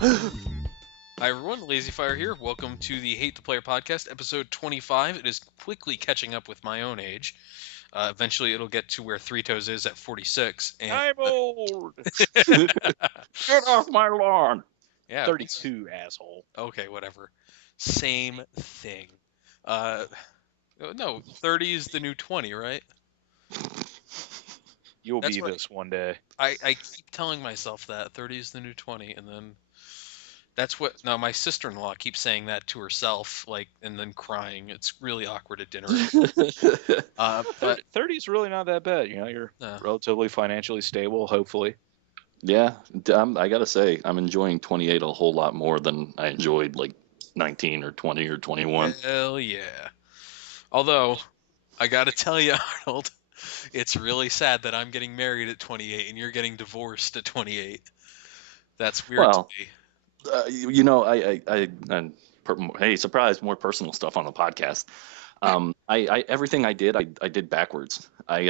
Hi everyone, LazyFire here. Welcome to the Hate the Player podcast, episode 25. It is quickly catching up with my own age. Eventually it'll get to where Three Toes is at 46. And I'm old. Get off my lawn. yeah, 32, asshole. okay, whatever. Same thing. Uh, no, 30 is the new 20, right? You'll That's be what this one day. I keep telling myself that 30 is the new 20, and then that's what. No, my sister-in-law keeps saying that to herself, like, and then crying. It's really awkward at dinner. But 30 is really not that bad. You're relatively financially stable, hopefully. Yeah, I gotta say, I'm enjoying 28 a whole lot more than I enjoyed like 19 or 20 or 21. hell yeah. Although, I gotta tell you, Arnold, it's really sad that I'm getting married at 28 and you're getting divorced at 28. That's weird Well, to me. Hey, surprise, more personal stuff on the podcast. Everything I did backwards. I I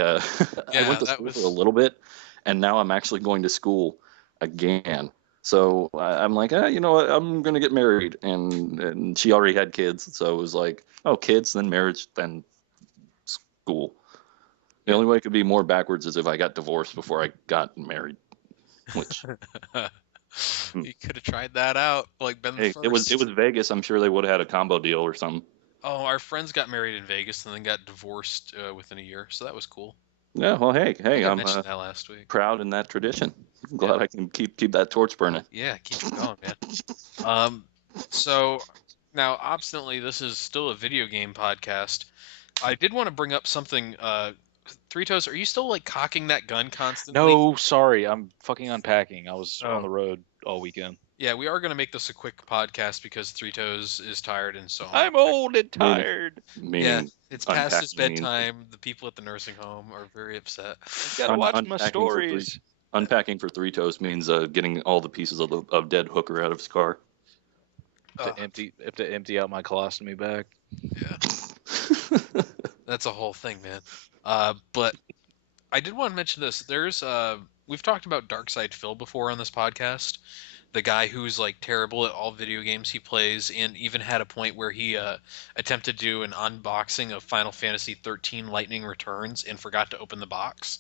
Yeah, went to that school was. for a little bit, and now I'm actually going to school again. So I'm like, you know what? I'm gonna get married, and she already had kids, so it was like, oh, kids, then marriage, then school. The only way it could be more backwards is if I got divorced before I got married, which You could have tried that out, like been the hey, first. it was Vegas. I'm sure they would have had a combo deal or something. Oh, our friends got married in Vegas and then got divorced within a year, so that was cool. Yeah, well, I think I I'm mentioned that last week. proud in that tradition. I'm glad Yeah. I can keep that torch burning. Yeah, keep it going, man. So now, obstinately, this is still a video game podcast. I did want to bring up something. Three Toes, are you still like cocking that gun constantly? No, sorry. I'm fucking unpacking. I was on Oh. the road all weekend. Yeah, we are going to make this a quick podcast because Three Toes is tired and so am I'm I. old and Meaning- tired. Yeah, Meaning it's past his unpacking- bedtime. The people at the nursing home are very upset. Gotta watch my unpacking for stories. Unpacking for Three Toes means getting all the pieces of dead hooker out of his car. To empty out my colostomy bag. Yeah, that's a whole thing, man. But I did want to mention this. There's we've talked about Darkside Phil before on this podcast. The guy who's like terrible at all video games he plays, and even had a point where he attempted to do an unboxing of Final Fantasy 13 Lightning Returns and forgot to open the box.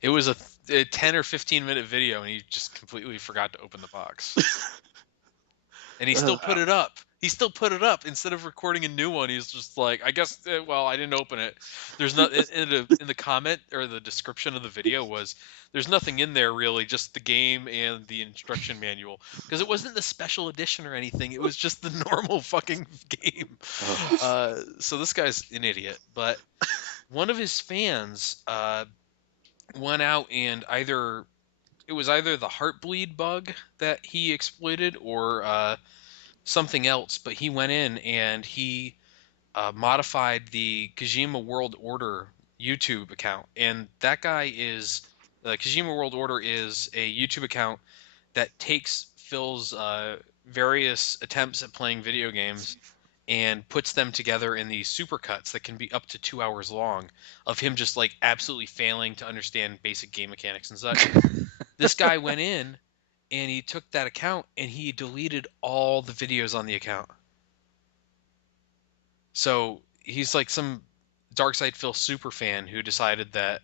It was a 10 or 15-minute video, and he just completely forgot to open the box. And he still put it up. He still put it up instead of recording a new one. He's just like, I guess, well, I didn't open it. There's not in the comment or the description of the video was there's nothing in there really, just the game and the instruction manual because it wasn't the special edition or anything. It was just the normal fucking game. So this guy's an idiot. But one of his fans went out and it was either the Heartbleed bug that he exploited or something else, but he went in and he modified the Kojima World Order YouTube account. And that guy is Kojima World Order is a YouTube account that takes Phil's various attempts at playing video games and puts them together in these supercuts that can be up to 2 hours long of him just like absolutely failing to understand basic game mechanics and such. This guy went in and he took that account and he deleted all the videos on the account. So he's like some Darkside Phil super fan who decided that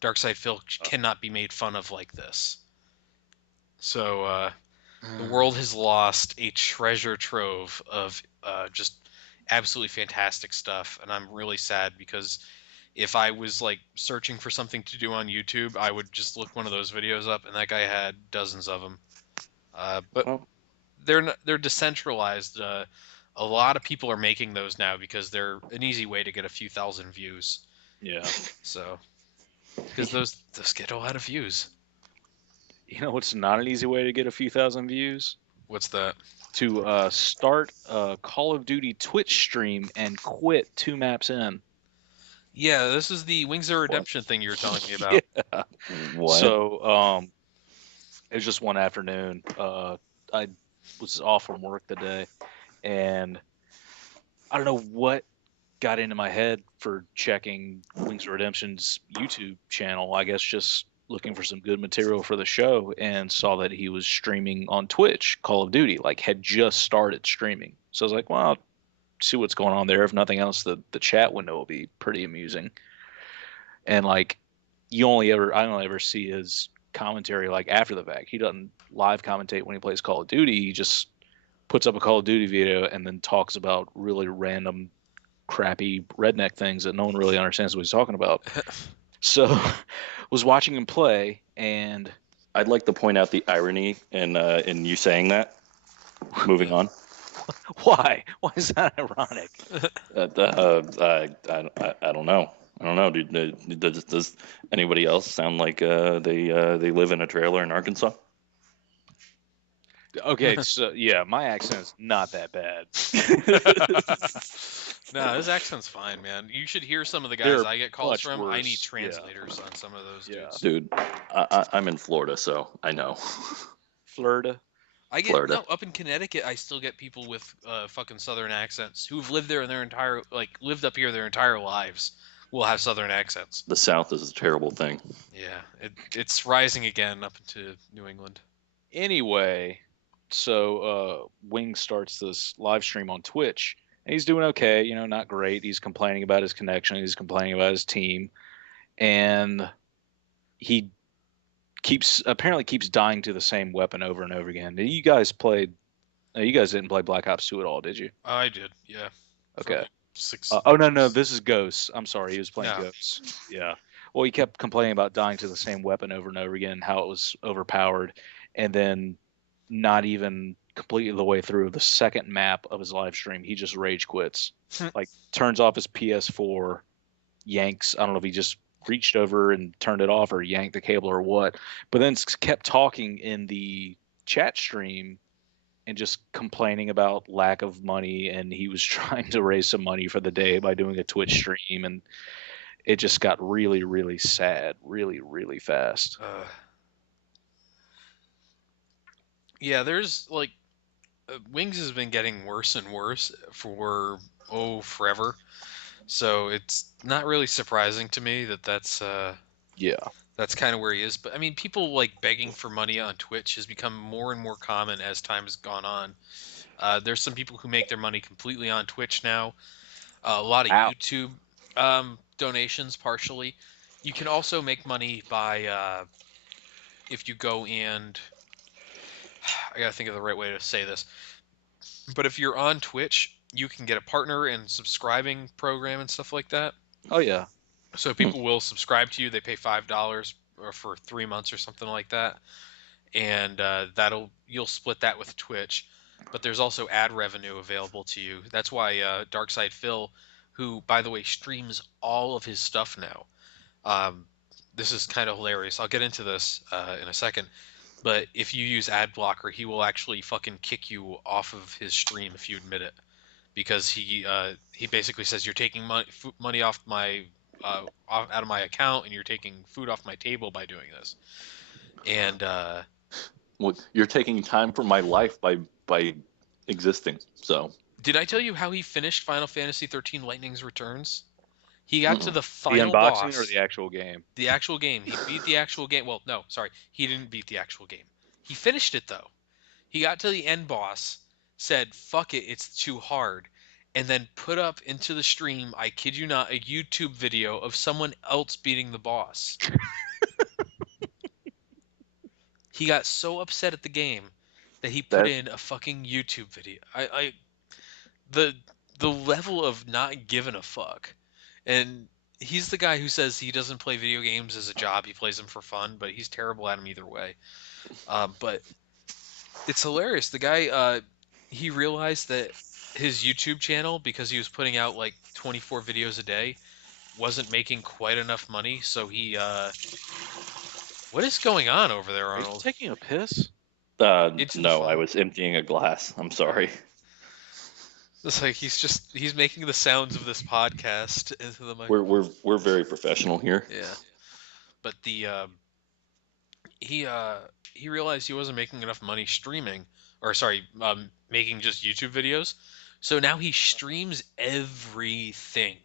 Darkside Phil cannot be made fun of like this. So the world has lost a treasure trove of just absolutely fantastic stuff, and I'm really sad because if I was like searching for something to do on YouTube, I would just look one of those videos up, and that guy had dozens of them. But they're decentralized. A lot of people are making those now because they're an easy way to get a few thousand views. Yeah. So because those get a lot of views. You know what's not an easy way to get a few thousand views? What's that? To start a Call of Duty Twitch stream and quit 2 maps in. Yeah, this is the Wings of Redemption thing you were telling me about. Yeah. What? So it was just one afternoon. I was off from work the day, and I don't know what got into my head for checking Wings of Redemption's YouTube channel. I guess just looking for some good material for the show and saw that he was streaming on Twitch Call of Duty, like had just started streaming. So I was like, well, I'll see what's going on there. If nothing else, the chat window will be pretty amusing. And like I only ever see his commentary like after the fact. He doesn't live commentate when he plays Call of Duty. He just puts up a Call of Duty video and then talks about really random crappy redneck things that no one really understands what he's talking about. So was watching him play, and I'd like to point out the irony in you saying that. Moving on. why is that ironic? I don't know. I don't know. Does anybody else sound like they live in a trailer in Arkansas? Okay, so yeah, my accent's not that bad. No, his accent's fine, man. You should hear some of the guys They're I get calls much from. I worse, need yeah. translators on some of those Yeah. dudes. Dude, I'm in Florida, so I know. Florida. I get Florida. no up in Connecticut. I still get people with fucking Southern accents who've lived there their entire lived up here their entire lives. Will have Southern accents. The South is a terrible thing. Yeah, it's rising again up into New England. Anyway, so Wing starts this live stream on Twitch, and he's doing okay. You know, not great. He's complaining about his connection. He's complaining about his team, and he apparently keeps dying to the same weapon over and over again. You guys played. You guys didn't play Black Ops 2 at all, did you? I did, yeah. For Okay. like 6 Oh no, years. this is Ghosts. I'm sorry, he was playing No. Ghosts. Yeah. Well, he kept complaining about dying to the same weapon over and over again, how it was overpowered, and then not even completely the way through the second map of his live stream, he just rage quits. Like turns off his PS4, yanks. I don't know if he just reached over and turned it off or yanked the cable or what, but then kept talking in the chat stream and just complaining about lack of money, and he was trying to raise some money for the day by doing a Twitch stream, and it just got really, really sad, really, really fast. Yeah, there's Wings has been getting worse and worse for forever. So it's not really surprising to me that's Yeah. that's kind of where he is. But I mean, people like begging for money on Twitch has become more and more common as time has gone on. There's some people who make their money completely on Twitch now. A lot of Ow. YouTube donations, partially. You can also make money by if you go and I gotta think of the right way to say this. But if you're on Twitch, you can get a partner and subscribing program and stuff like that. Oh yeah. So people will subscribe to you. They pay $5 or for 3 months or something like that, and you'll split that with Twitch. But there's also ad revenue available to you. That's why Darkside Phil, who by the way streams all of his stuff now. This is kind of hilarious. I'll get into this in a second. But if you use ad blocker, he will actually fucking kick you off of his stream if you admit it, because he basically says you're taking money off my out of my account and you're taking food off my table by doing this. And Well, you're taking time from my life by existing. So did I tell you how he finished Final Fantasy 13 Lightning's Returns? He got to the The final unboxing boss. or the actual game? The actual game. He beat the actual game. Well, no, sorry. He didn't beat the actual game. He finished it, though. He got to the end boss, said, fuck it, it's too hard, and then put up into the stream, I kid you not, a YouTube video of someone else beating the boss. He got so upset at the game that he put in a fucking YouTube video. The level of not giving a fuck. And he's the guy who says he doesn't play video games as a job. He plays them for fun, but he's terrible at them either way. But it's hilarious. The guy, he realized that his YouTube channel, because he was putting out like 24 videos a day, wasn't making quite enough money. So he, what is going on over there, Are you Arnold? taking a piss? Into the no, I phone. was emptying a glass. I'm sorry. It's like he's making the sounds of this podcast into the mic. We're very professional here. Yeah, but he realized he wasn't making enough money streaming, or sorry, making just YouTube videos. So now he streams everything,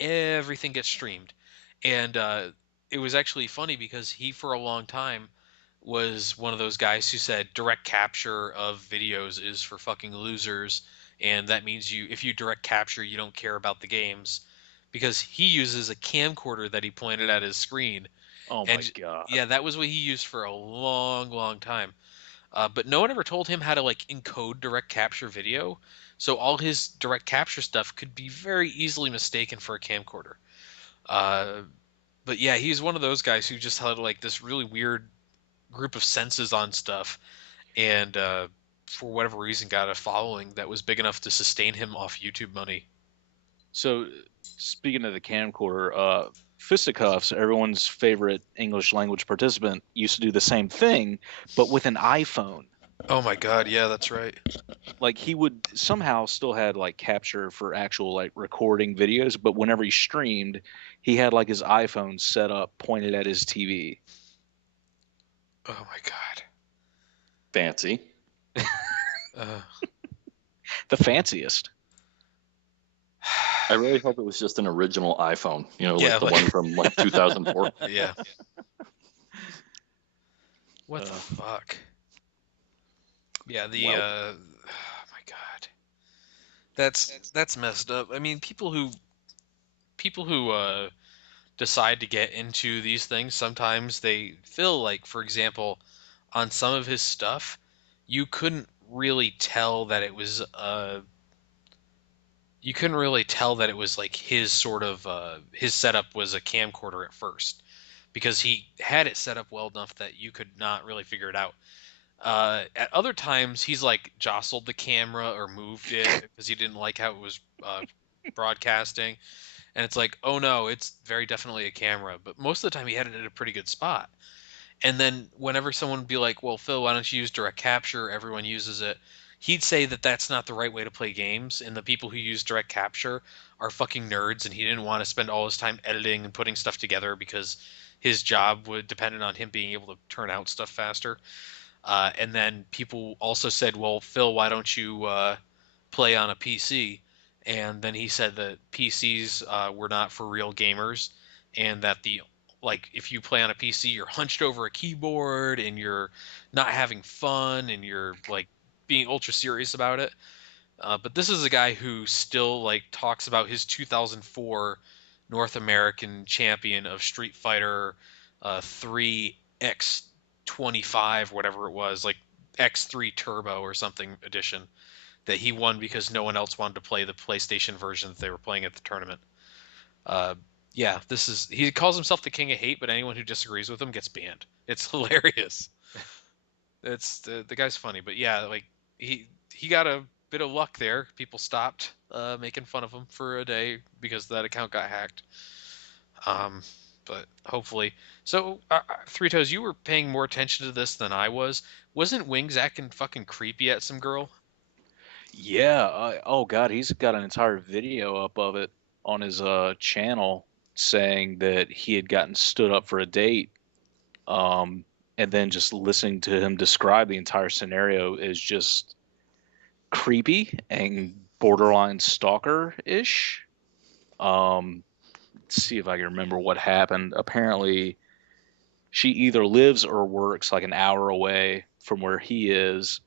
everything gets streamed, and it was actually funny because he, for a long time, was one of those guys who said direct capture of videos is for fucking losers, and that means if you direct capture, you don't care about the games, because he uses a camcorder that he pointed at his screen, Oh my and god. yeah, that was what he used for a long, long time. But no one ever told him how to like encode direct capture video, so all his direct capture stuff could be very easily mistaken for a camcorder. Uh, but yeah, he's one of those guys who just had like this really weird group of senses on stuff, and for whatever reason got a following that was big enough to sustain him off YouTube money. So, speaking of the camcorder, Fisticuffs, everyone's favorite English language participant, used to do the same thing, but with an iPhone. Oh my god, yeah, that's right. Like he would somehow still had like capture for actual like recording videos, but whenever he streamed, he had like his iPhone set up pointed at his TV. Oh my god. Fancy. Uh, The fanciest. I really hope it was just an original iPhone, Yeah, like the like- one from like 2004. yeah. What the fuck? Yeah, Well. oh my god. That's messed up. I mean, people who decide to get into these things, sometimes they feel like, for example, on some of his stuff, you couldn't really tell that it was like his sort of his setup was a camcorder at first, because he had it set up well enough that you could not really figure it out. At other times, he's like jostled the camera or moved it because he didn't like how it was broadcasting, and it's like, oh no, it's very definitely a camera. But most of the time, he had it at a pretty good spot. And then whenever someone would be like, well, Phil, why don't you use direct capture? Everyone uses it. He'd say that that's not the right way to play games, and the people who use direct capture are fucking nerds, and he didn't want to spend all his time editing and putting stuff together because his job would depend on him being able to turn out stuff faster. And then people also said, well, Phil, why don't you play on a PC? And then he said that PCs were not for real gamers, and that if you play on a PC, you're hunched over a keyboard and you're not having fun and you're like being ultra serious about it. But this is a guy who still like talks about his 2004 North American champion of Street Fighter 3 X25, whatever it was, like X3 Turbo or something edition, that he won because no one else wanted to play the PlayStation version that they were playing at the tournament. Uh, yeah, he calls himself the King of Hate, but anyone who disagrees with him gets banned. It's hilarious. It's the guy's funny, but yeah, like he got a bit of luck there. People stopped making fun of him for a day because that account got hacked. But hopefully, so Three Toes, you were paying more attention to this than I was. Wasn't Wings acting fucking creepy at some girl? Yeah. Oh god, he's got an entire video up of it on his channel saying that he had gotten stood up for a date. And then just listening to him describe the entire scenario is just creepy and borderline stalker-ish. Let's see if I can remember what happened. Apparently, she either lives or works like an hour away from where he is,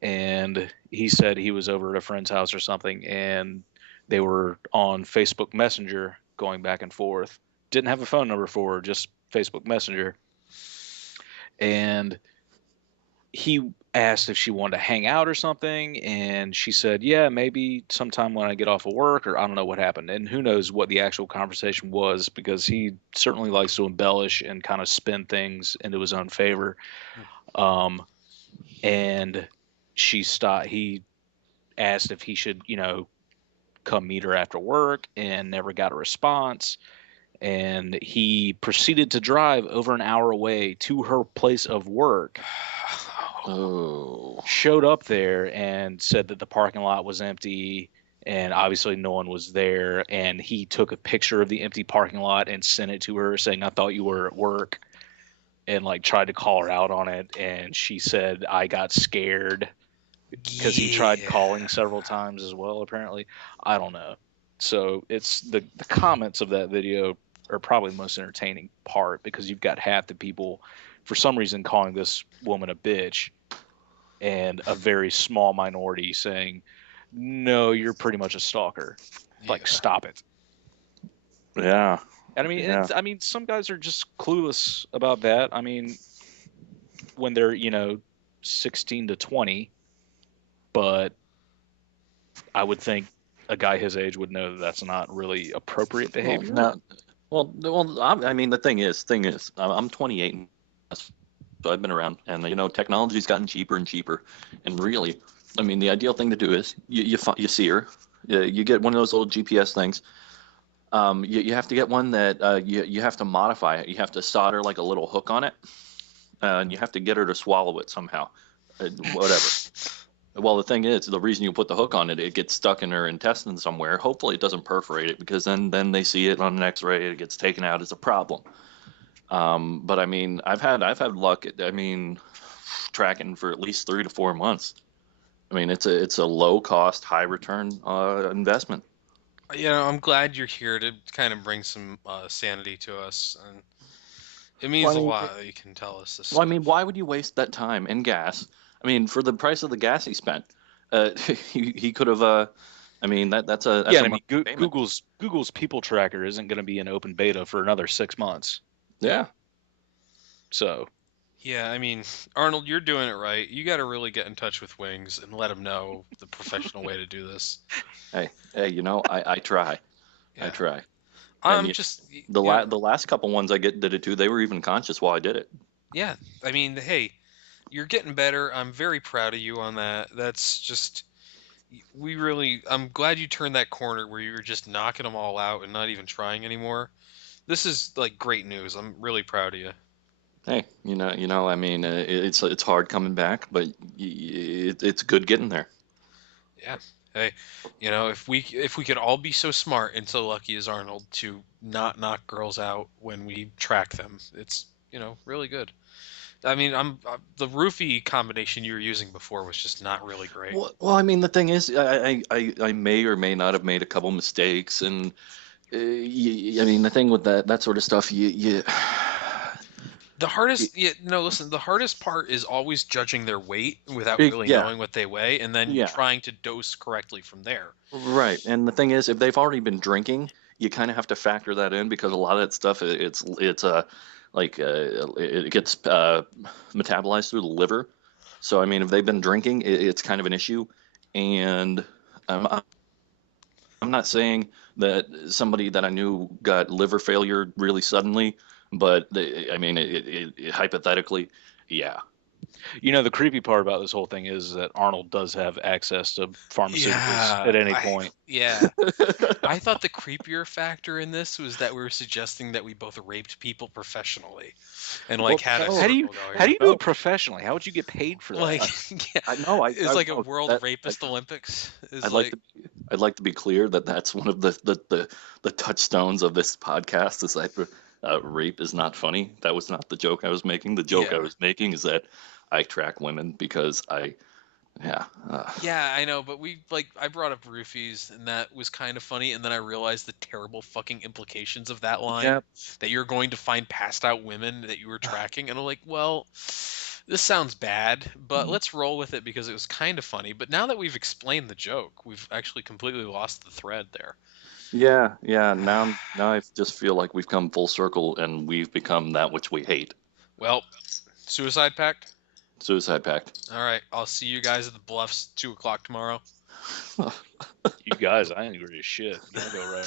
and he said he was over at a friend's house or something, and they were on Facebook Messenger going back and forth. Didn't have a phone number for her, just Facebook Messenger. And he asked if she wanted to hang out or something, and she said, yeah, maybe sometime when I get off of work, or I don't know what happened. And who knows what the actual conversation was, because he certainly likes to embellish and kind of spin things into his own favor. And he asked if he should, come meet her after work, and never got a response. And he proceeded to drive over an hour away to her place of work. Oh. Showed up there and said that the parking lot was empty, and obviously no one was there. And he took a picture of the empty parking lot and sent it to her saying, I thought you were at work, and like tried to call her out on it. And she said, I got scared, because he tried calling several times as well, apparently. I don't know. So it's the comments of that video are probably the most entertaining part, because you've got half the people, for some reason, calling this woman a bitch, and a very small minority saying, "No, you're pretty much a stalker. Like, Yeah. stop it." Yeah. And I mean, some guys are just clueless about that. I mean, when they're 16 to 20, but I would think a guy his age would know that that's not really appropriate Well, behavior. now, I mean, the thing is, I'm 28, so I've been around, and technology's gotten cheaper and cheaper, and really, I mean, the ideal thing to do is you see her, you get one of those little GPS things. You have to get one that you have to modify it. You have to solder like a little hook on it, and you have to get her to swallow it somehow, whatever. Well, the thing is, the reason you put the hook on it, it gets stuck in her intestine somewhere. Hopefully, it doesn't perforate it, because then they see it on an X-ray, it gets taken out as a problem. But I mean, I've had luck. I mean, tracking for at least 3 to 4 months. I mean, it's a low cost, high return investment. I'm glad you're here to kind of bring some sanity to us, and it Well, means I a mean, lot that you can tell us this well, I stuff. mean, why would you waste that time and gas? I mean, for the price of the gas he spent, he could have. I mean, that's Yeah, a and I mean, monthly payment. Google's people tracker isn't going to be in open beta for another 6 months. Yeah. So Yeah, I mean, Arnold, you're doing it right. You got to really get in touch with Wings and let them know the professional way to do this. Hey, I try. I Yeah. try. And I'm just, the last couple ones did it too. They were even conscious while I did it. yeah, I mean, hey, you're getting better. I'm very proud of you on that. That's just, I'm glad you turned that corner where you were just knocking them all out and not even trying anymore. This is like great news. I'm really proud of you. Hey, I mean, it's hard coming back, but it's good getting there. Yeah. Hey, if we could all be so smart and so lucky as Arnold to not knock girls out when we track them, it's really good. I mean, the roofie combination you were using before was just not really great. Well, I mean, the thing is, I may or may not have made a couple mistakes, and I mean, the thing with that sort of stuff, The hardest, yeah, no, listen, the hardest part is always judging their weight without really yeah, knowing what they weigh, and then yeah, trying to dose correctly from there. right. And the thing is, if they've already been drinking, you kind of have to factor that in, because a lot of that stuff, it's like it gets metabolized through the liver. So I mean, if they've been drinking, it's kind of an issue. And I'm not saying that somebody that I knew got liver failure really suddenly, but I mean, hypothetically, yeah. the creepy part about this whole thing is that Arnold does have access to pharmaceuticals Yeah, at any point. yeah. I thought the creepier factor in this was that we were suggesting that we both raped people professionally, and like Well, had a no, How do you circle going. how do you do no. it professionally? How would you get paid for that? Like, yeah, I know. it's like a no, world that rapist Olympics. Is I'd like like, to I'd like to be clear that that's one of the touchstones of this podcast, is that rape is not funny. That was not the joke I was making. The joke I yeah. was making is that I track women because yeah. Yeah, I know, but I brought up roofies, and that was kind of funny, and then I realized the terrible fucking implications of that line, Yeah. that you're going to find passed out women that you were tracking, and I'm like, well, this sounds bad, but let's roll with it because it was kind of funny. But now that we've explained the joke, we've actually completely lost the thread there. Yeah. Now I just feel like we've come full circle, and we've become that which we hate. Well, Suicide Pact? Suicide Pact. All right, I'll see you guys at the Bluffs 2 o'clock tomorrow. You guys, I ain't agree as shit. You gotta go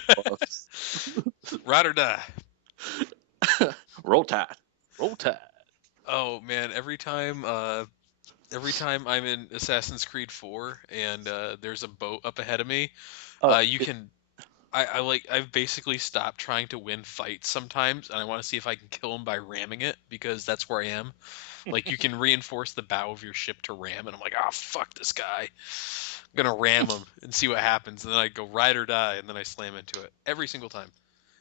right. Ride or die. Roll Tide. Roll Tide. Oh man, every time I'm in Assassin's Creed 4 and there's a boat up ahead of me, you can. I've basically stopped trying to win fights sometimes, and I want to see if I can kill him by ramming it, because that's where I am. Like, you can reinforce the bow of your ship to ram, and I'm like, ah, fuck this guy. I'm gonna ram him and see what happens, and then I go ride or die, and then I slam into it every single time.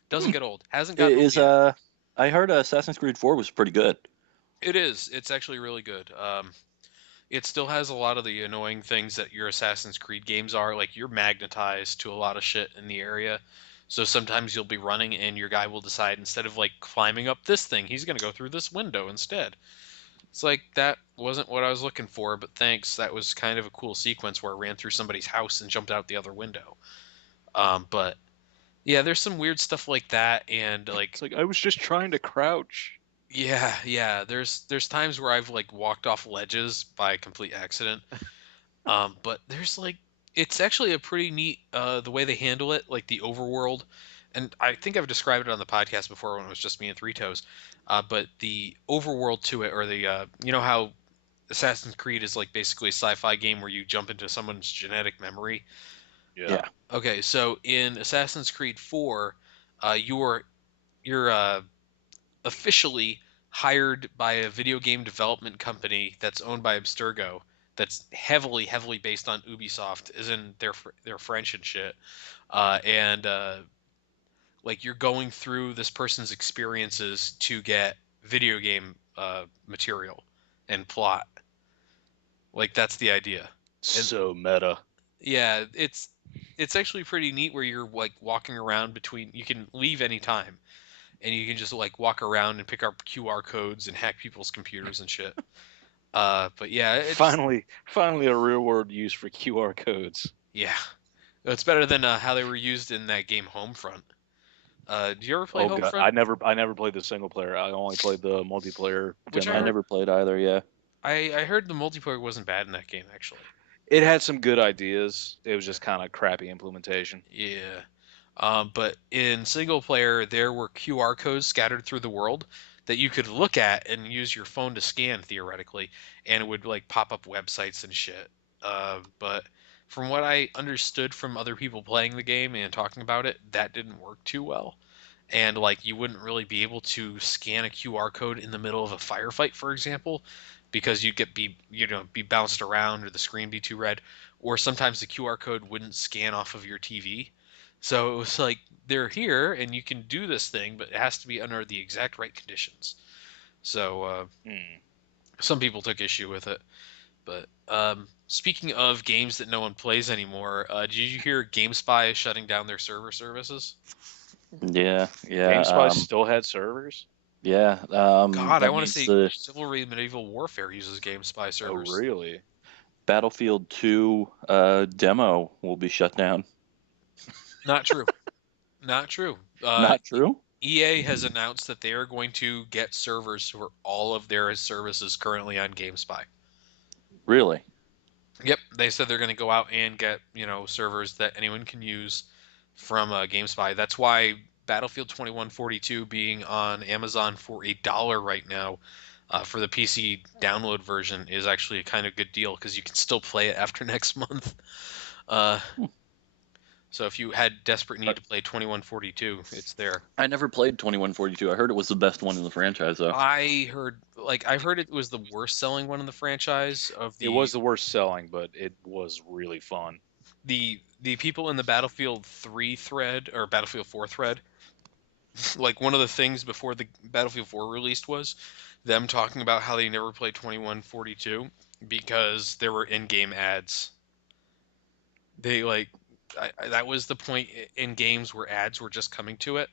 Doesn't get old. Hasn't gotten old Is yet. I heard Assassin's Creed 4 was pretty good. It is. It's actually really good. It still has a lot of the annoying things that your Assassin's Creed games are. Like, you're magnetized to a lot of shit in the area. So sometimes you'll be running and your guy will decide instead of like climbing up this thing, he's going to go through this window instead. It's like that wasn't what I was looking for, but thanks. That was kind of a cool sequence where I ran through somebody's house and jumped out the other window. But yeah, there's some weird stuff like that, and like It's like I was just trying to crouch. yeah. There's times where I've like walked off ledges by complete accident. But there's like it's actually a pretty neat the way they handle it, like the overworld, and I think I've described it on the podcast before when it was just me and Three Toes. But the overworld to it, or the you know how Assassin's Creed is like basically a sci-fi game where you jump into someone's genetic memory. Yeah. Yeah. Okay, so in Assassin's Creed 4, you're officially hired by a video game development company that's owned by Abstergo, that's heavily based on Ubisoft, as in they're French and shit. And like you're going through this person's experiences to get video game material and plot. Like that's the idea. And So meta. yeah, it's actually pretty neat where you're like walking around between. You can leave anytime, and you can just like walk around and pick up QR codes and hack people's computers and shit. But yeah, Finally a real world use for QR codes. yeah, it's better than how they were used in that game Homefront. Do you ever play Oh god, Homefront? I never played the single player. I only played the multiplayer Which I I demo. heard never played either. Yeah. I heard the multiplayer wasn't bad in that game actually. It had some good ideas. It was just kind of crappy implementation. Yeah. But in single player, there were QR codes scattered through the world that you could look at and use your phone to scan theoretically, and it would like pop up websites and shit. But from what I understood from other people playing the game and talking about it, that didn't work too well. And like you wouldn't really be able to scan a QR code in the middle of a firefight, for example, because you'd get be bounced around or the screen be too red, or sometimes the QR code wouldn't scan off of your TV. So it was like they're here and you can do this thing, but it has to be under the exact right conditions. So Hmm. some people took issue with it. But speaking of games that no one plays anymore, did you hear GameSpy is shutting down their server services? Yeah. Yeah. GameSpy still had servers. Yeah. God, I That want to means say the Chivalry Medieval Warfare uses GameSpy Oh servers. really? Battlefield 2 demo will be shut down. Not true. Not true. Not true? EA has announced that they are going to get servers for all of their services currently on GameSpy. Really? Yep, they said they're going to go out and get, servers that anyone can use from GameSpy. That's why Battlefield 2142 being on Amazon for $1 right now for the PC download version is actually a kind of good deal because you can still play it after next month. Uh, so if you had desperate need to play 2142, it's there. I never played 2142. I heard it was the best one in the franchise, though. I've heard it was the worst selling one in the franchise of It was the worst selling, but it was really fun. the people in the Battlefield 3 thread or Battlefield 4 thread. Like one of the things before the Battlefield 4 released was them talking about how they never played 2142 because there were in-game ads. They like that was the point in games where ads were just coming to it,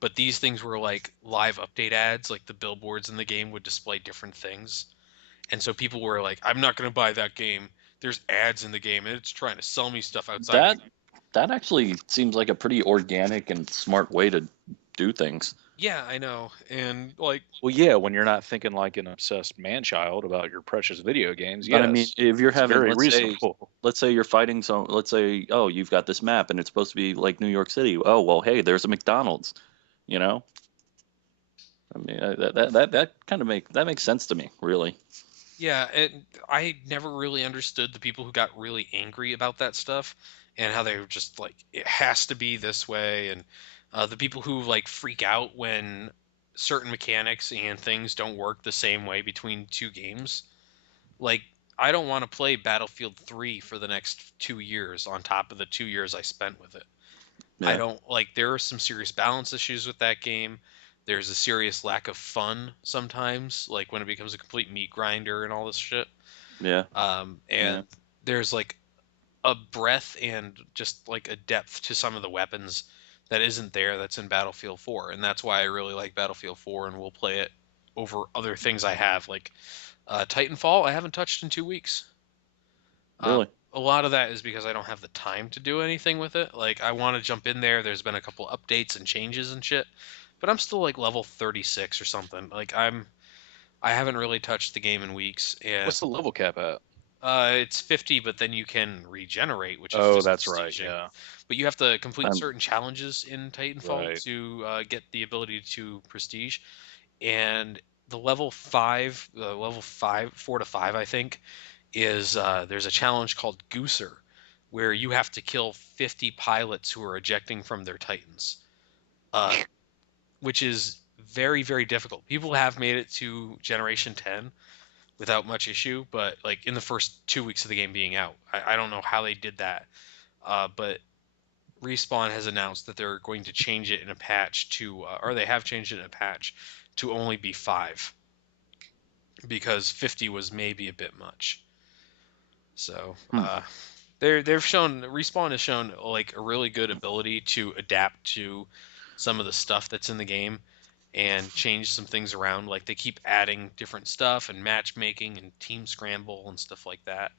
but these things were like live update ads, like the billboards in the game would display different things. And so people were like, I'm not going to buy that game. There's ads in the game and it's trying to sell me stuff outside of That that actually seems like a pretty organic and smart way to do things. Yeah, I know. And like Well, yeah, when you're not thinking like an obsessed man-child about your precious video games, But I mean, yes, if you're it's having, very reasonable. let's say you're fighting some, let's say, oh, you've got this map and it's supposed to be like New York City. Oh, well, hey, there's a McDonald's, you know? I mean, that kind of makes sense to me, really. yeah, and I never really understood the people who got really angry about that stuff and how they were just like it has to be this way and the people who like freak out when certain mechanics and things don't work the same way between two games. Like I don't want to play Battlefield 3 for the next 2 years on top of the 2 years I spent with it. I Yeah, don't like there are some serious balance issues with that game. There's a serious lack of fun sometimes, like when it becomes a complete meat grinder and all this shit. yeah, yeah. And there's like a breadth and just like a depth to some of the weapons that isn't there that's in Battlefield 4, and that's why I really like Battlefield 4, and will play it over other things I have, like Titanfall. I haven't touched in 2 weeks. Uh, Really? a lot of that is because I don't have the time to do anything with it. Like, I want to jump in there. There's been a couple updates and changes and shit, but I'm still like level 36 or something. Like, I haven't really touched the game in weeks, and What's the level cap at? it's 50, but then you can regenerate, which is Oh, just that's right. prestiging. Yeah. But you have to complete I'm certain challenges in Titanfall Right. to get the ability to prestige. And the level 5, 4 to 5, I think, is there's a challenge called Gooser, where you have to kill 50 pilots who are ejecting from their Titans, uh, which is very, very difficult. People have made it to Generation 10 without much issue, but like in the first 2 weeks of the game being out, I don't know how they did that. But Respawn has announced that they're going to change it in a patch to, or they have changed it in a patch to only be 5, because 50 was maybe a bit much. So Hmm. they've shown, Respawn has shown like a really good ability to adapt to some of the stuff that's in the game and change some things around. Like, they keep adding different stuff and matchmaking and team scramble and stuff like that,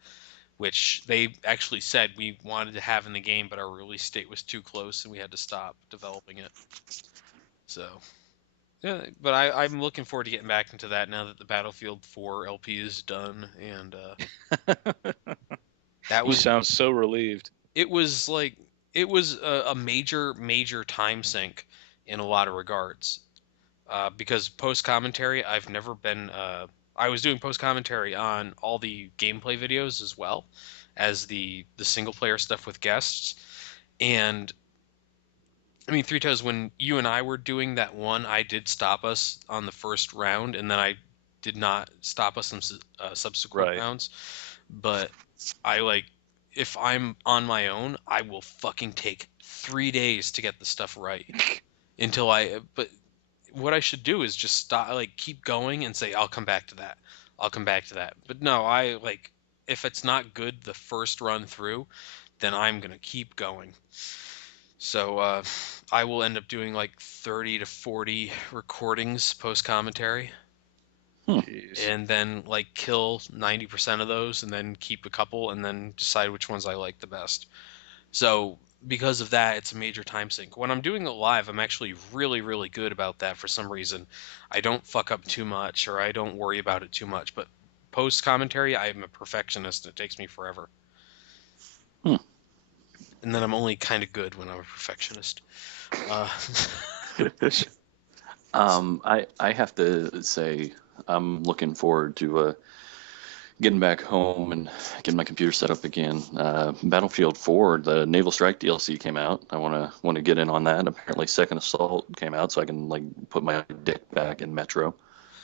which they actually said we wanted to have in the game, but our release date was too close and we had to stop developing it. So yeah, but I'm looking forward to getting back into that now that the Battlefield 4 LP is done, and that You was sound so relieved. it was like it was a major time sink in a lot of regards, because post commentary, I've never been. I was doing post commentary on all the gameplay videos as well as the single player stuff with guests, and I mean, Three Toes, when you and I were doing that one, I did stop us on the first round, and then I did not stop us in subsequent Right. rounds. But I like, if I'm on my own, I will fucking take 3 days to get the stuff right until I. But what I should do is just stop, like, keep going and say, I'll come back to that. I'll come back to that. But no, I like, if it's not good the first run through, then I'm gonna keep going. So I will end up doing like 30 to 40 recordings post commentary, Jeez. and then like kill 90% of those, and then keep a couple, and then decide which ones I like the best. So because of that, it's a major time sink. When I'm doing it live, I'm actually really, really good about that for some reason. I don't fuck up too much, or I don't worry about it too much. But post commentary, I'm a perfectionist. It takes me forever. Hmm. And then I'm only kind of good when I'm a perfectionist. Uh, I have to say I'm looking forward to getting back home and getting my computer set up again. Battlefield 4, the Naval Strike DLC came out. I want to get in on that. Apparently, Second Assault came out, so I can like put my dick back in Metro,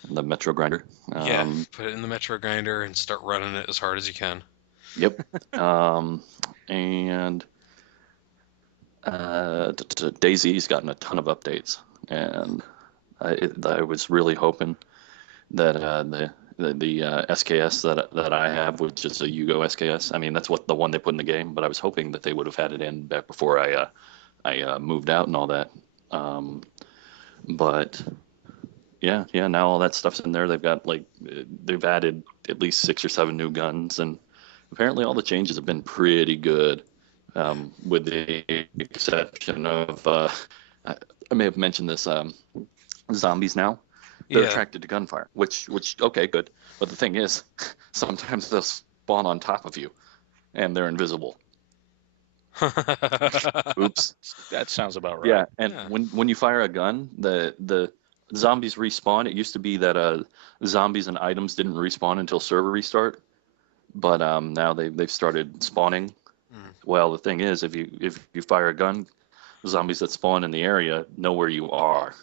the Metro grinder. Yeah, put it in the Metro Grinder and start running it as hard as you can. Yep. And DayZ's gotten a ton of updates, and I was really hoping that the SKS that I have, which is a Yugo SKS. I mean, that's what the one they put in the game, but I was hoping that they would have had it in back before I moved out and all that. But yeah, now all that stuff's in there. They've got like they've added at least 6 or 7 new guns, and apparently all the changes have been pretty good, with the exception of I may have mentioned this. Zombies now, they're Yeah. attracted to gunfire, which okay, good. But the thing is, sometimes they'll spawn on top of you, and they're invisible. Oops. That sounds about right. Yeah, and Yeah. when you fire a gun, the zombies respawn. It used to be that zombies and items didn't respawn until server restart, but now they've started spawning. Mm. Well, the thing is, if you fire a gun, zombies that spawn in the area know where you are,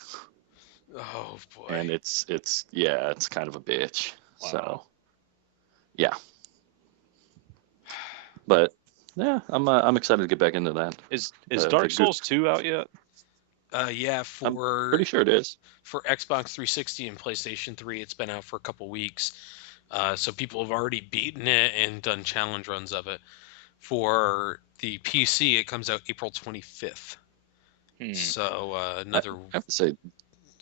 Oh boy. and it's kind of a bitch. Wow. So yeah, but yeah, I'm excited to get back into that. Is The Dark good, Souls 2 out yet? Yeah, I'm pretty sure it is. for Xbox 360 and PlayStation 3, it's been out for a couple weeks. So people have already beaten it and done challenge runs of it. For the PC, it comes out April 25th. So another. I have to say,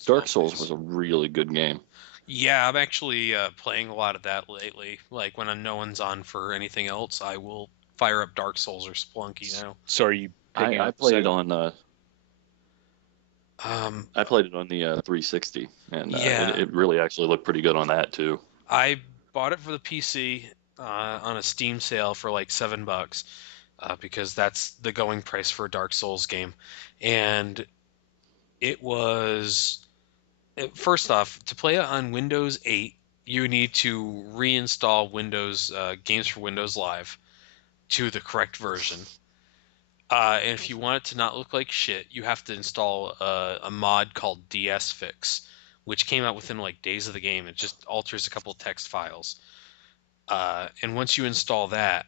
Dark Souls was a really good game. Yeah, I'm actually playing a lot of that lately. Like when no one's on for anything else, I will fire up Dark Souls or Splunky now. So are you picking I up the played it second? on I played it on the 360, and Yeah, it really actually looked pretty good on that too. I bought it for the PC on a Steam sale for like $7 because that's the going price for a Dark Souls game, and it was first off to play it on Windows 8. You need to reinstall Windows Games for Windows Live to the correct version. And if you want it to not look like shit, you have to install a mod called DS Fix, which came out within like days of the game. It just alters a couple text files. And once you install that,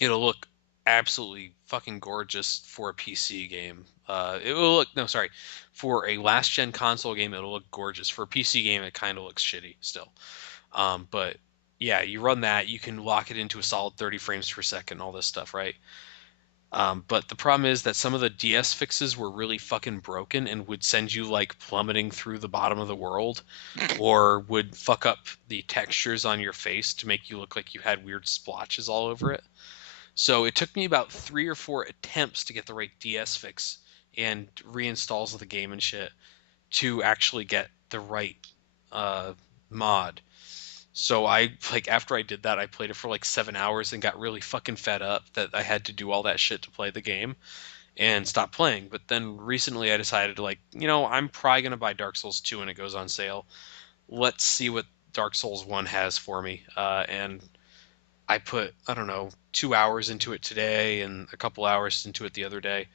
it'll look absolutely fucking gorgeous for a PC game. It will look, no, sorry, for a last gen console game, it'll look gorgeous. For a PC game, it kind of looks shitty still. But yeah, you run that, you can lock it into a solid 30 frames per second, all this stuff, right? But the problem is that some of the DS fixes were really fucking broken and would send you like plummeting through the bottom of the world, or would fuck up the textures on your face to make you look like you had weird splotches all over it. So it took me about 3 or 4 attempts to get the right DS fix and reinstalls of the game and shit to actually get the right uh, mod. So I like after I did that, I played it for like 7 hours and got really fucking fed up that I had to do all that shit to play the game and stopped playing. But then recently I decided to like, I'm probably gonna buy Dark Souls 2 when it goes on sale. Let's see what Dark Souls 1 has for me. And I put, I don't know, 2 hours into it today and a couple hours into it the other day.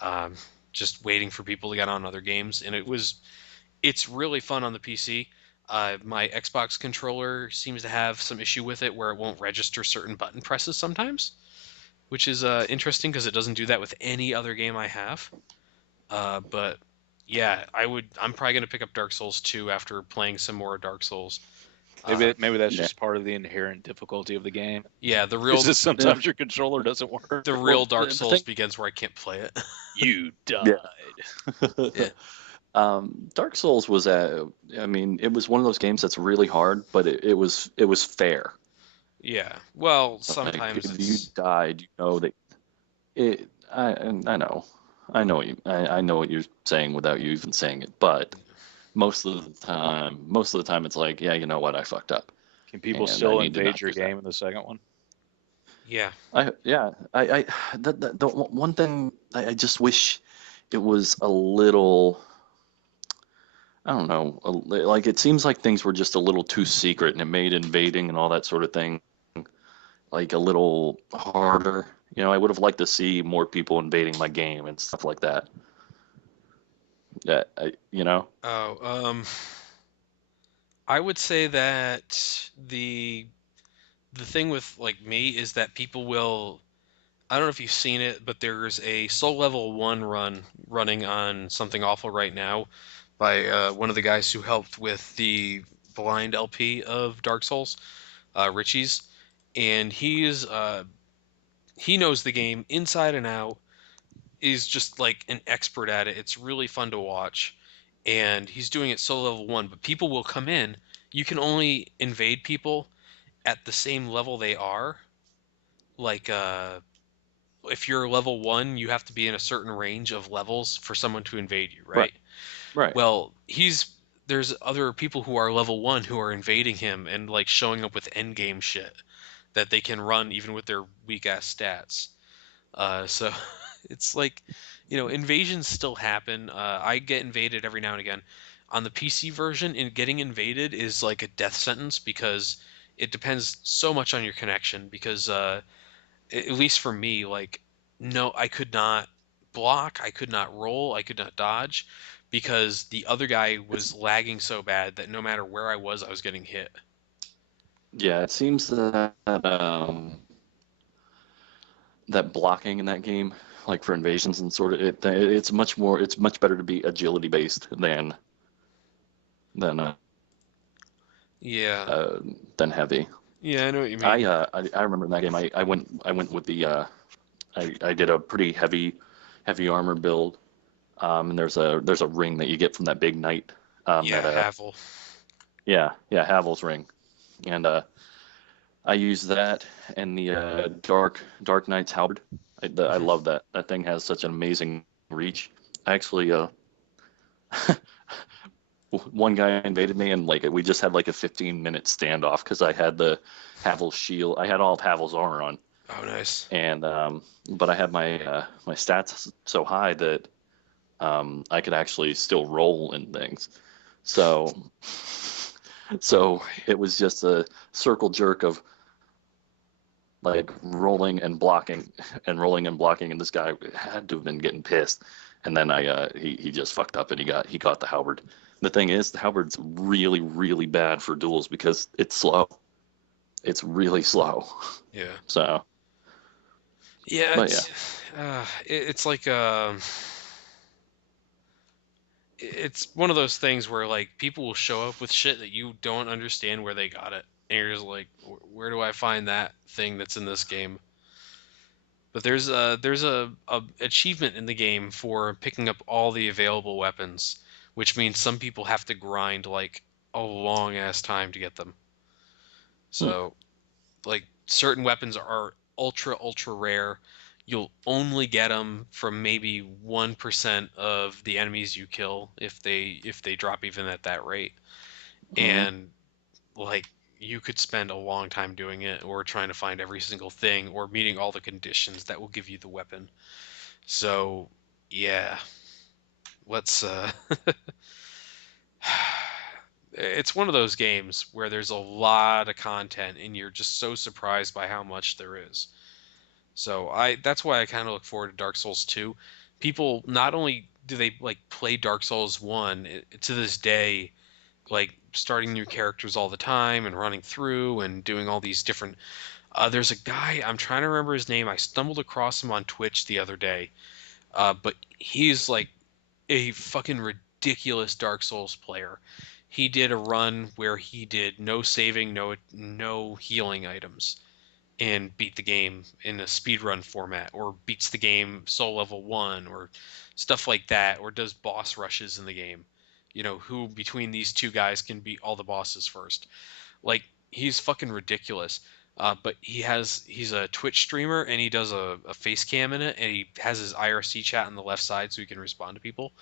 Um, just waiting for people to get on other games, and it's really fun on the PC. My Xbox controller seems to have some issue with it where it won't register certain button presses sometimes, which is interesting because it doesn't do that with any other game I have. But yeah, I'm probably gonna pick up Dark Souls 2 after playing some more Dark Souls. Maybe that's Yeah. just part of the inherent difficulty of the game. Yeah, Is that sometimes your controller doesn't work? the real Well, Dark the Souls thing, begins where I can't play it. You died. Yeah. Dark Souls was I mean, it was one of those games that's really hard, but it was fair. Yeah. Well, Like sometimes if you it's died, you know that it. I know, I know I know what you're saying without you even saying it, but most of the time, it's like, yeah, you know what, I fucked up, Can people and I still need to invade not your do that. game in the second one? yeah. I the one thing I just wish it was a little. I don't know, like it seems like things were just a little too secret, and it made invading and all that sort of thing like a little harder. You know, I would have liked to see more people invading my game and stuff like that. You know, Oh, I would say that the thing with like me is that people will I don't know if you've seen it, but there's a Soul Level 1 running on Something Awful right now by one of the guys who helped with the Blind LP of Dark Souls, Richie's, and he knows the game inside and out. Is just like an expert at it. It's really fun to watch, and he's doing it Soul Level 1. But people will come in. You can only invade people at the same level they are. Like if you're level 1, you have to be in a certain range of levels for someone to invade you, right, right? right. Well, there's other people who are level 1 who are invading him and like showing up with end game shit that they can run even with their weak ass stats. So it's like, invasions still happen. I get invaded every now and again. On the PC version, in getting invaded is like a death sentence because it depends so much on your connection. Because at least for me, like, no, I could not block, I could not roll, I could not dodge because the other guy was lagging so bad that no matter where I was getting hit. Yeah, it seems that that blocking in that game, like for invasions and sort of it's much better to be agility based than uh, Yeah. uh than heavy. Yeah, I know what you mean. I remember in that game I went with the I did a pretty heavy armor build, And there's a ring that you get from that big knight. Yeah, Havel. Havel's ring, and I use that and the Dark Knight's halberd. I Mhm. love that. That thing has such an amazing reach. I actually one guy invaded me and like we just had like a 15-minute standoff because I had the Havel's shield. I had all of Havel's armor on, Oh, nice. and but I had my stats so high that I could actually still roll in things. So Oh so it was just a circle jerk of like rolling and blocking and rolling and blocking, and this guy had to have been getting pissed. And then he just fucked up and he got the halberd. The thing is, the halberd's really really bad for duels because it's slow. It's really slow. boy. Yeah. So, Yeah, but yeah. it's like it's one of those things where like people will show up with shit that you don't understand where they got it, and you're just like, where do I find that thing that's in this game? But there's a achievement in the game for picking up all the available weapons, which means some people have to grind like a long ass time to get them. Hmm. So like certain weapons are ultra rare. You'll only get them from maybe 1% of the enemies you kill if they drop even at that rate. Hmm. And like you could spend a long time doing it or trying to find every single thing or meeting all the conditions that will give you the weapon. So, yeah, let's it's one of those games where there's a lot of content and you're just so surprised by how much there is. So I that's why I kind of look forward to Dark Souls 2. People not only do they like play Dark Souls 1 to this day, like starting new characters all the time and running through and doing all these different there's a guy, I'm trying to remember his name. I stumbled across him on Twitch the other day. But he's like a fucking ridiculous Dark Souls player. He did a run where he did no saving, no healing items and beat the game in a speedrun format, or beats the game soul level 1, or stuff like that, or does boss rushes in the game. You know, who between these two guys can beat all the bosses first. Like, he's fucking ridiculous. But he's a Twitch streamer and he does a face cam in it, and he has his IRC chat on the left side so he can respond to people.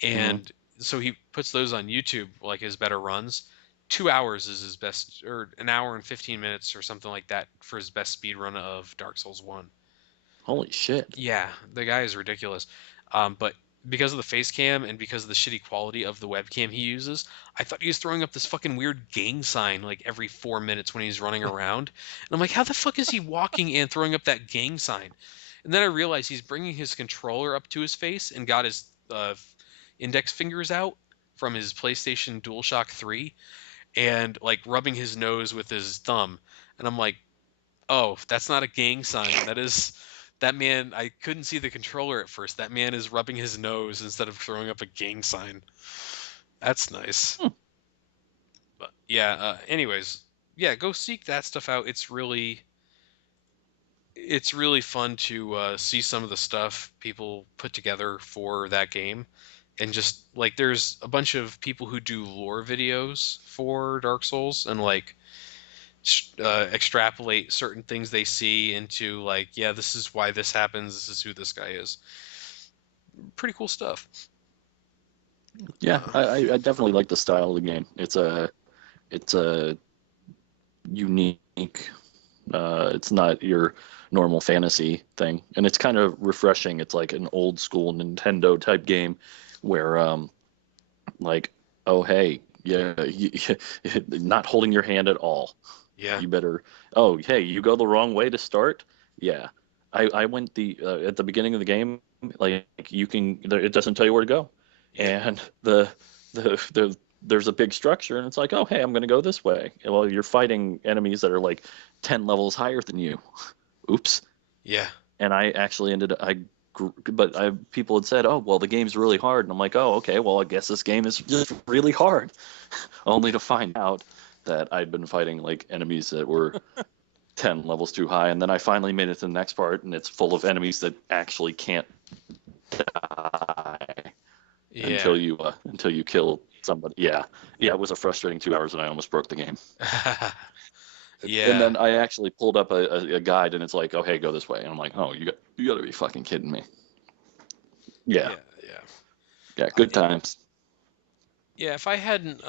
Hmm. And so he puts those on YouTube, like his better runs. 2 hours is his best, or an hour and 15 minutes or something like that for his best speed run of Dark Souls 1. Holy shit. Yeah, the guy is ridiculous. But because of the face cam and because of the shitty quality of the webcam he uses, I thought he was throwing up this fucking weird gang sign like every 4 minutes when he's running around. And I'm like, how the fuck is he walking and throwing up that gang sign? And then I realized he's bringing his controller up to his face and got his index fingers out from his PlayStation DualShock 3 and like rubbing his nose with his thumb. And I'm like, oh, that's not a gang sign. That man. I couldn't see the controller at first. That man is rubbing his nose instead of throwing up a gang sign. That's nice. Hmm. But yeah. Anyways, yeah, go seek that stuff out. It's really fun to see some of the stuff people put together for that game, and just like there's a bunch of people who do lore videos for Dark Souls and like extrapolate certain things they see into like, yeah, this is why this happens. This is who this guy is. Pretty cool stuff. Yeah, Uh, I definitely like the style of the game. It's a unique. It's not your normal fantasy thing, and it's kind of refreshing. It's like an old school Nintendo type game, where like, oh hey, yeah, not holding your hand at all. yeah, You better. Oh hey, you go the wrong way to start. Yeah, I went the at the beginning of the game. Like you can, it doesn't tell you where to go, yeah, and there's a big structure, and it's like, oh hey, I'm gonna go this way. Well, you're fighting enemies that are like 10 levels higher than you. Oops. yeah, And I actually ended I but people had said, oh well, the game's really hard, and I'm like, oh okay, well I guess this game is just really hard, only to find out that I'd been fighting like enemies that were 10 levels too high, and then I finally made it to the next part, and it's full of enemies that actually can't die. Yeah. until you kill somebody. Yeah, yeah, it was a frustrating 2 hours, and I almost broke the game. And Yeah. then I actually pulled up a guide, and it's like, oh hey, go this way, and I'm like, oh you got to be fucking kidding me. Yeah, Yeah. Yeah. yeah, good It, times. yeah. If I hadn't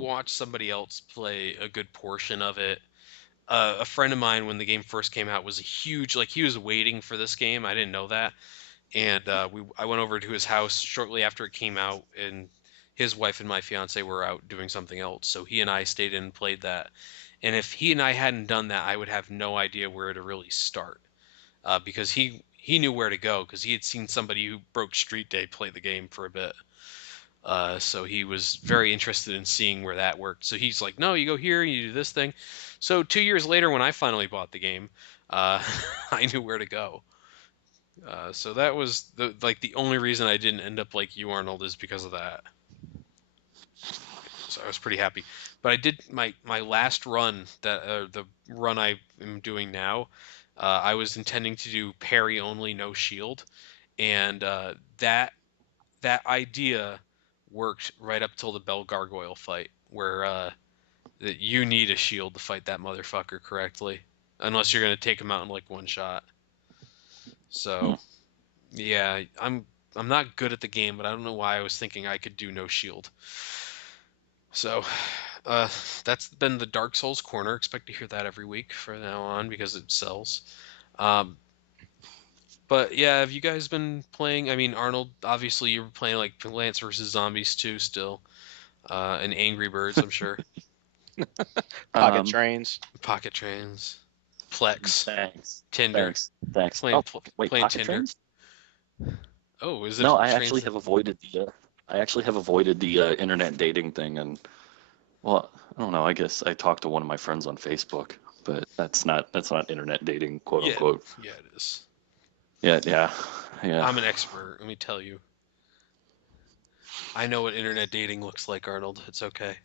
watched somebody else play a good portion of it, a friend of mine when the game first came out was a huge like he was waiting for this game. I didn't know that, and I went over to his house shortly after it came out, and his wife and my fiance were out doing something else, so he and I stayed in and played that. And if he and I hadn't done that, I would have no idea where to really start, because he knew where to go because he had seen somebody who broke Street Day play the game for a bit. So he was very interested in seeing where that worked. So he's like, "No, you go here, you do this thing." So 2 years later, when I finally bought the game, uh, I knew where to go. So that was the only reason I didn't end up like you, Arnold, is because of that. So I was pretty happy. But I did my last run, that the run I am doing now. I was intending to do parry only, no shield, and that idea worked right up till the Bell Gargoyle fight, where that you need a shield to fight that motherfucker correctly, unless you're gonna take him out in like one shot. Hmm. So yeah, I'm not good at the game, but I don't know why I was thinking I could do no shield. So uh, that's been the Dark Souls corner. Expect to hear that every week from now on because it sells. Um, but yeah, have you guys been playing? I mean, Arnold, obviously you were playing like Plants vs Zombies 2 still, and Angry Birds, I'm sure. Pocket Um, trains. Pocket Trains, Plex, thanks, Tinder, thanks. playing Oh, wait, playing pocket Tinder. trains? Oh, is it No, trains? I actually have avoided the internet dating thing, and well, I don't know. I guess I talked to one of my friends on Facebook, but that's not internet dating, quote Yeah, unquote. yeah, it is. Yeah, yeah, yeah. I'm an expert. Let me tell you. I know what internet dating looks like, Arnold. It's okay.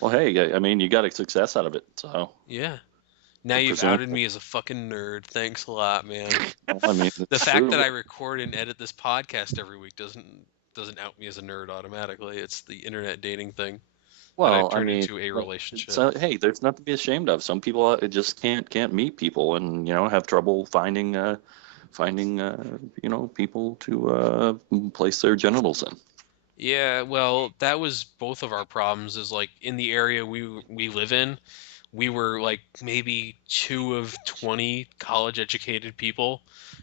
Well, hey, I mean, you got a success out of it, so Yeah. Now I you've presume. outed me as a fucking nerd. Thanks a lot, man. Well, I mean, The it's fact that true. I record and edit this podcast every week doesn't out me as a nerd automatically. It's the internet dating thing that I've Well, I turned mean, into a like, relationship. so hey, there's nothing to be ashamed of. Some people just can't meet people, and have trouble finding people to place their genitals in. Yeah, well, that was both of our problems is like in the area we live in, we were like maybe 2 of 20 college educated people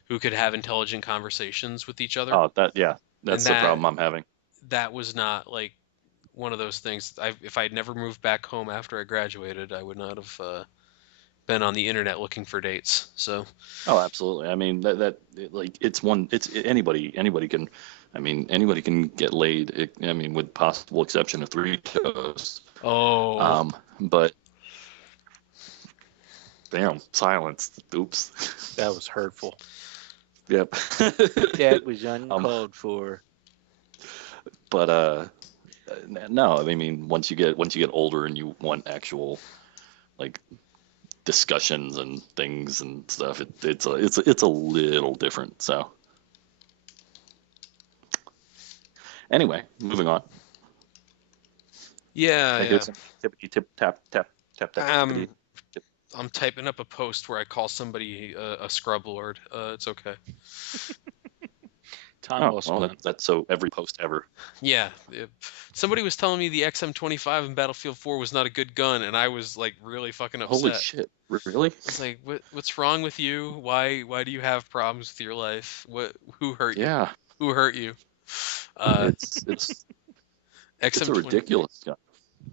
who could have intelligent conversations with each other. Oh, yeah, And that's the problem I'm having. that was not like one of those things. If I'd never moved back home after I graduated, I would not have been on the internet looking for dates. So, Oh, absolutely. I mean like anybody can. I mean, anybody can get laid. I mean, with possible exception of three toes. oh, But damn, silence. Oops. That was hurtful. Yep. That was uncalled for. But no, I mean, once you get older and you want actual like discussions and things and stuff, it's a little different. So anyway, moving on. yeah, I hear yeah. some tippity tip tap tap tap tap tippity. Tip. I'm typing up a post where I call somebody a scrub lord. It's okay. Time Oh well well, spent. that's so every post ever. Yeah, somebody was telling me the XM25 in Battlefield 4 was not a good gun, and I was like really fucking Holy upset. shit! Really? I was like, what's wrong with you? Why do you have problems with your life? Who hurt you? Yeah, Who hurt you? Uh, it's a XM20. ridiculous gun.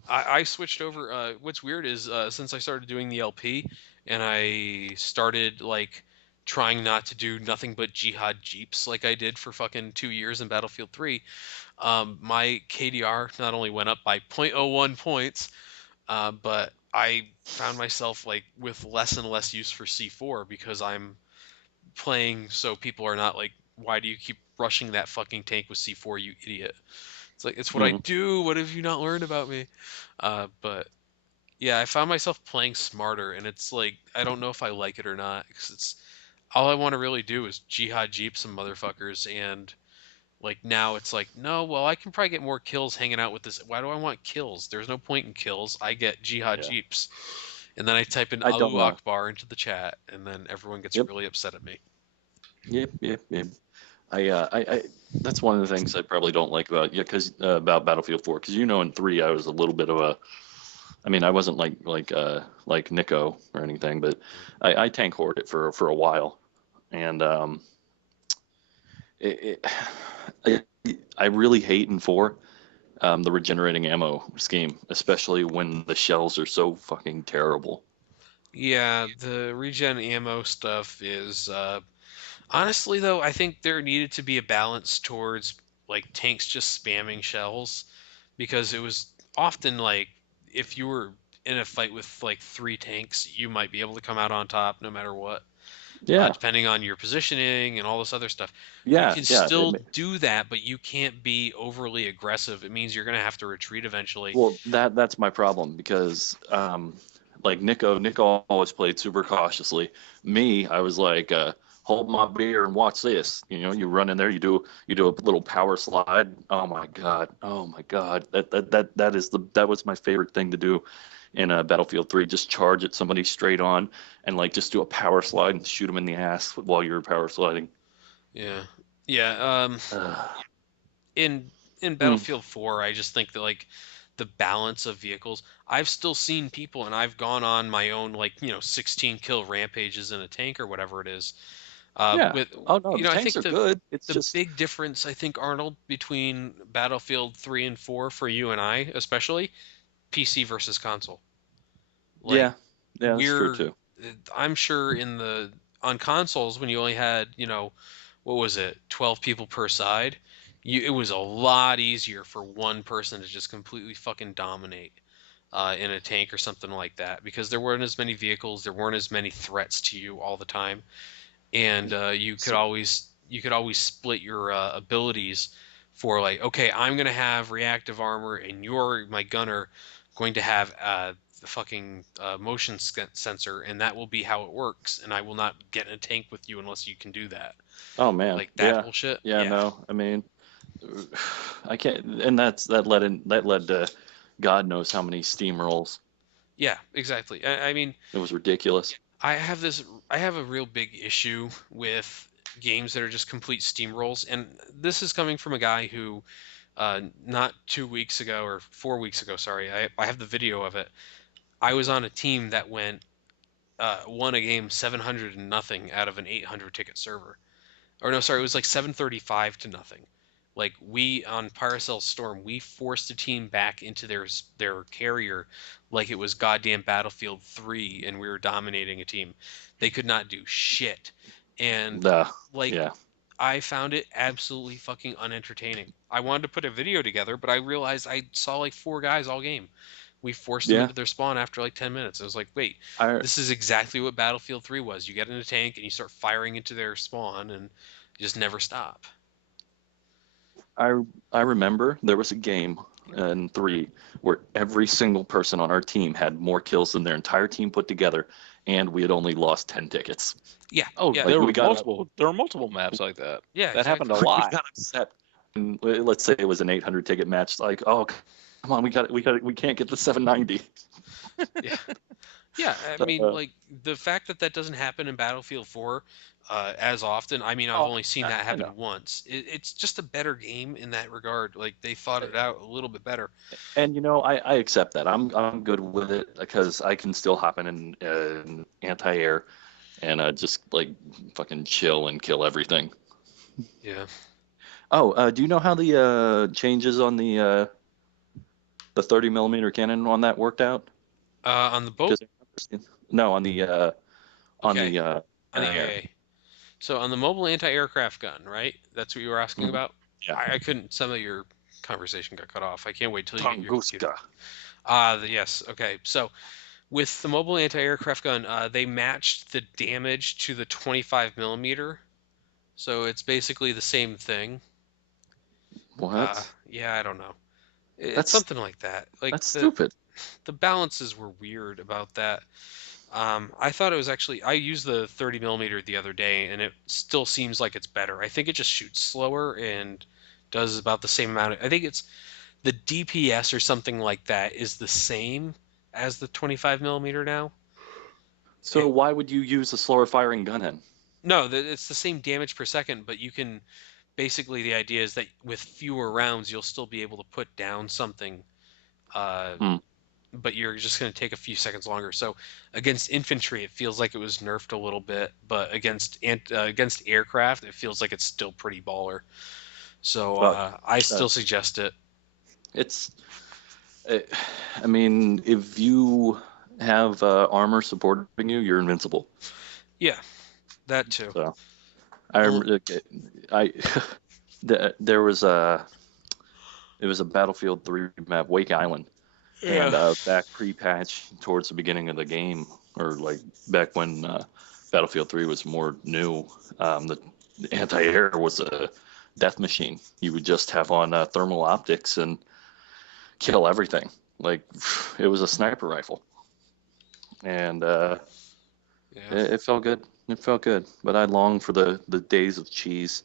I switched over. What's weird is since I started doing the LP and I started like trying not to do nothing but jihad jeeps like I did for fucking 2 years in Battlefield 3, my KDR not only went up by zero point zero 0.01 points, but I found myself like with less and less use for C4 because I'm playing so people are not like, why do you keep rushing that fucking tank with C4, you idiot? It's like, it's what I Mhm. do. What have you not learned about me? But yeah, I found myself playing smarter, and it's like I don't know if I like it or not because it's all I want to really do is jihad jeep some motherfuckers and Like now it's like, no, well, I can probably get more kills hanging out with this. Why do I want kills? There's no point in kills. I get jihad Yeah. jeeps. And then I type in I don't Allahu know. Akbar into the chat, and then everyone gets Yep. really upset at me. Yep. I that's one of the things I probably don't like about because about Battlefield 4 because in 3 I was a little bit of a I mean I wasn't like Nico or anything but I tank hoarded it for a while and it, it I really hate in 4 the regenerating ammo scheme especially when the shells are so fucking terrible. Yeah, the regen ammo stuff is honestly though, I think there needed to be a balance towards like tanks just spamming shells because it was often like if you were in a fight with like three tanks, you might be able to come out on top no matter what. Yeah, Depending on your positioning and all this other stuff. You yeah, can yeah. still do that, but you can't be overly aggressive. It means you're going to have to retreat eventually. Well, that's my problem because like Nico always played super cautiously. Me, I was like, hold my beer and watch this. You run in there, you do a little power slide. Oh my God, that was my favorite thing to do in Battlefield 3. Just charge at somebody straight on and like just do a power slide and shoot them in the ass while you're power sliding. Yeah. Yeah, Uh, in mm, Battlefield 4, I just think that like the balance of vehicles, I've still seen people and I've gone on my own like, 16 kill rampages in a tank or whatever it is. yeah. With Oh no, the I tanks think are good. It's the just big difference I think Arnold between Battlefield 3 and 4 for you and I especially PC versus console. Like yeah, yeah. That's true we're too. I'm sure in the on consoles when you only had, what was it, 12 people per side, it was a lot easier for one person to just completely fucking dominate in a tank or something like that because there weren't as many vehicles, there weren't as many threats to you all the time, and you could always split your abilities for like, okay, I'm gonna have reactive armor and you're my gunner going to have the fucking motion sensor, and that will be how it works, and I will not get in a tank with you unless you can do that. Oh man, Like that yeah, bullshit. yeah. Yeah, No, I mean, I can't, and that led to God knows how many steamrolls. yeah, exactly. I mean, It was ridiculous. I have this. I have a real big issue with games that are just complete steamrolls, and this is coming from a guy who not 2 weeks ago or 4 weeks ago, sorry, I have the video of it. I was on a team that won a game 700 and nothing out of an 800 ticket server. Or no, sorry, it was like 735 to nothing. Like we on Paracel Storm, we forced a team back into their carrier like it was goddamn Battlefield 3 and we were dominating a team. They could not do shit. And The like yeah, I found it absolutely fucking unentertaining. I wanted to put a video together, but I realized I saw like four guys all game. We forced them yeah. into their spawn after like 10 minutes. I was like, wait, I this is exactly what Battlefield 3 was. You get in a tank and you start firing into their spawn and you just never stop. I I remember there was a game in 3 where every single person on our team had more kills than their entire team put together, and we had only lost 10 tickets. Yeah, Oh, yeah, Like there we were got multiple maps like that. yeah, That happened a exactly. we lot. got upset. And let's say it was an 800 ticket match. Like, oh, come on, we can't get the 790. Yeah. Yeah, I mean, like the fact that that doesn't happen in Battlefield 4 as often. I mean, I've Oh, only seen yeah, that I know. happen once. It's just a better game in that regard. Like they thought it out a little bit better. And I accept that. I'm good with it because I can still hop in anti-air and just like fucking chill and kill everything. Yeah. Oh, do you know how the changes on the 30 millimeter cannon on that worked out? On the boat? Because no, on Okay. the On the air. AA. So on the mobile anti-aircraft gun, right? That's what you were asking Mhm. about? Yeah, I couldn't. Some of your conversation got cut off. I can't wait till you get your computer. Tunguska. Yes. Okay. So with the mobile anti-aircraft gun, they matched the damage to the 25 millimeter. So it's basically the same thing. What? Yeah, I don't know. It's That's something like that. Like that's the stupid. the balances were weird about that. I thought it was actually I used the 30 millimeter the other day, and it still seems like it's better. I think it just shoots slower, and does about the same amount. I think it's the DPS or something like that is the same as the 25 millimeter now. So why would you use a slower firing gun then? No, it's the same damage per second, but you can basically the idea is that with fewer rounds you'll still be able to put down something, but you're just going to take a few seconds longer. So against infantry, it feels like it was nerfed a little bit, but against aircraft, it feels like it's still pretty baller. So I still suggest it. I mean, if you have armor supporting you, you're invincible. Yeah, that too. So there was a Battlefield 3 map, Wake Island, and back pre-patch towards the beginning of the game, or like back when Battlefield 3 was more new, the anti-air was a death machine. You would just have on thermal optics and kill everything. Like, it was a sniper rifle, and it felt good. It felt good, but I long for the days of cheese.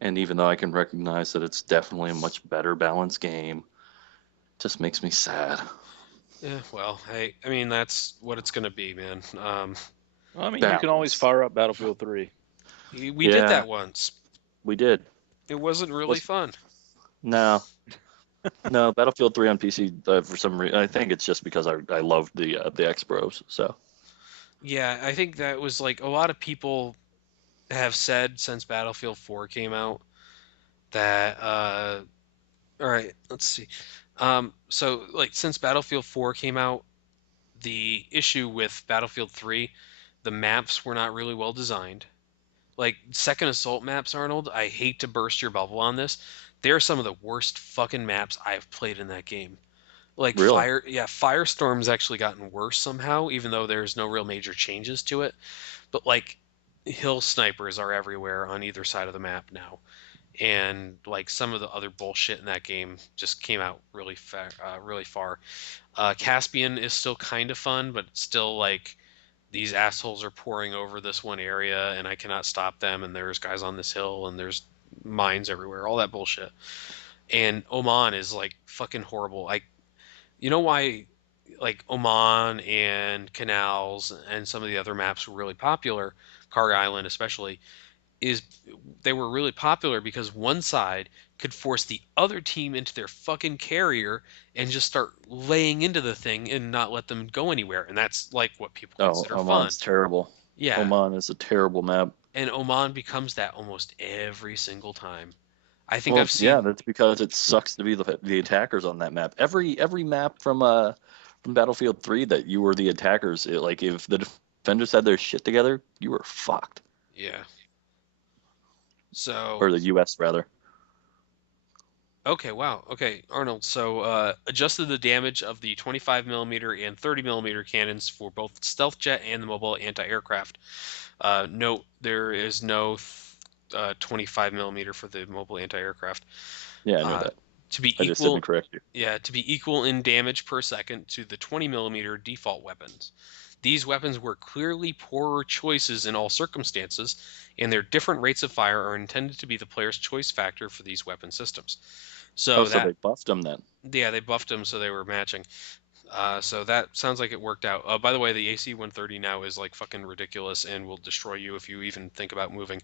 And even though I can recognize that it's definitely a much better balanced game, it just makes me sad. Yeah, well, hey, I mean that's what it's gonna be, man. Well, I mean, you can always fire up Battlefield 3. We did that once. We did. It wasn't really fun. No. No, Battlefield 3 on PC, for some reason, I think it's just because I loved the X-Bros, so. Yeah, I think that was like a lot of people have said since Battlefield 4 came out that all right, let's see. So like since Battlefield 4 came out, the issue with Battlefield 3, the maps were not really well designed. Like Second Assault maps, Arnold, I hate to burst your bubble on this. They're some of the worst fucking maps I've played in that game. Like Really? Firestorm's actually gotten worse somehow, even though there's no real major changes to it. But like hill snipers are everywhere on either side of the map now. And like some of the other bullshit in that game just came out really far. Caspian is still kind of fun, but still like these assholes are pouring over this one area and I cannot stop them, and there's guys on this hill and there's mines everywhere, all that bullshit. And Oman is like fucking horrible. You know why like Oman and Canals and some of the other maps were really popular, Kar Island especially, is they were really popular because one side could force the other team into their fucking carrier and just start laying into the thing and not let them go anywhere. And that's like what people consider fun. Oman's terrible. Yeah. Oman is a terrible map. And Oman becomes that almost every single time. I think I've seen. Yeah, that's because it sucks to be the attackers on that map. Every map from Battlefield 3 that you were the attackers, like if the defenders had their shit together, you were fucked. Yeah. So. Or the U.S. rather. Okay, wow. Okay, Arnold. So adjusted the damage of the 25 millimeter and 30 millimeter cannons for both the stealth jet and the mobile anti-aircraft. Note there is no 25 millimeter for the mobile anti-aircraft. Yeah, I knew that. To be I just didn't correct you. Yeah, to be equal in damage per second to the 20 millimeter default weapons. These weapons were clearly poorer choices in all circumstances, and their different rates of fire are intended to be the player's choice factor for these weapon systems. So they buffed them then. Yeah, they buffed them so they were matching. So that sounds like it worked out. By the way, the AC-130 now is like fucking ridiculous and will destroy you if you even think about moving.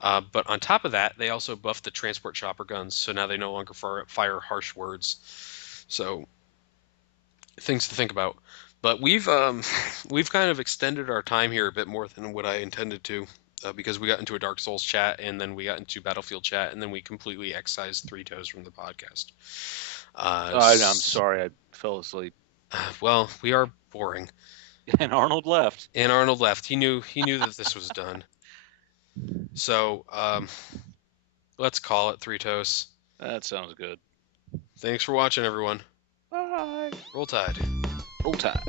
But on top of that, they also buffed the transport chopper guns, so now they no longer fire harsh words. So things to think about. But we've kind of extended our time here a bit more than what I intended to, because we got into a Dark Souls chat and then we got into Battlefield chat and then we completely excised Three Toes from the podcast. I'm sorry, I fell asleep. Well, we are boring. And Arnold left. He knew that this was done. So let's call it, Three Toes. That sounds good. Thanks for watching, everyone. Bye. Roll Tide. Roll Tide.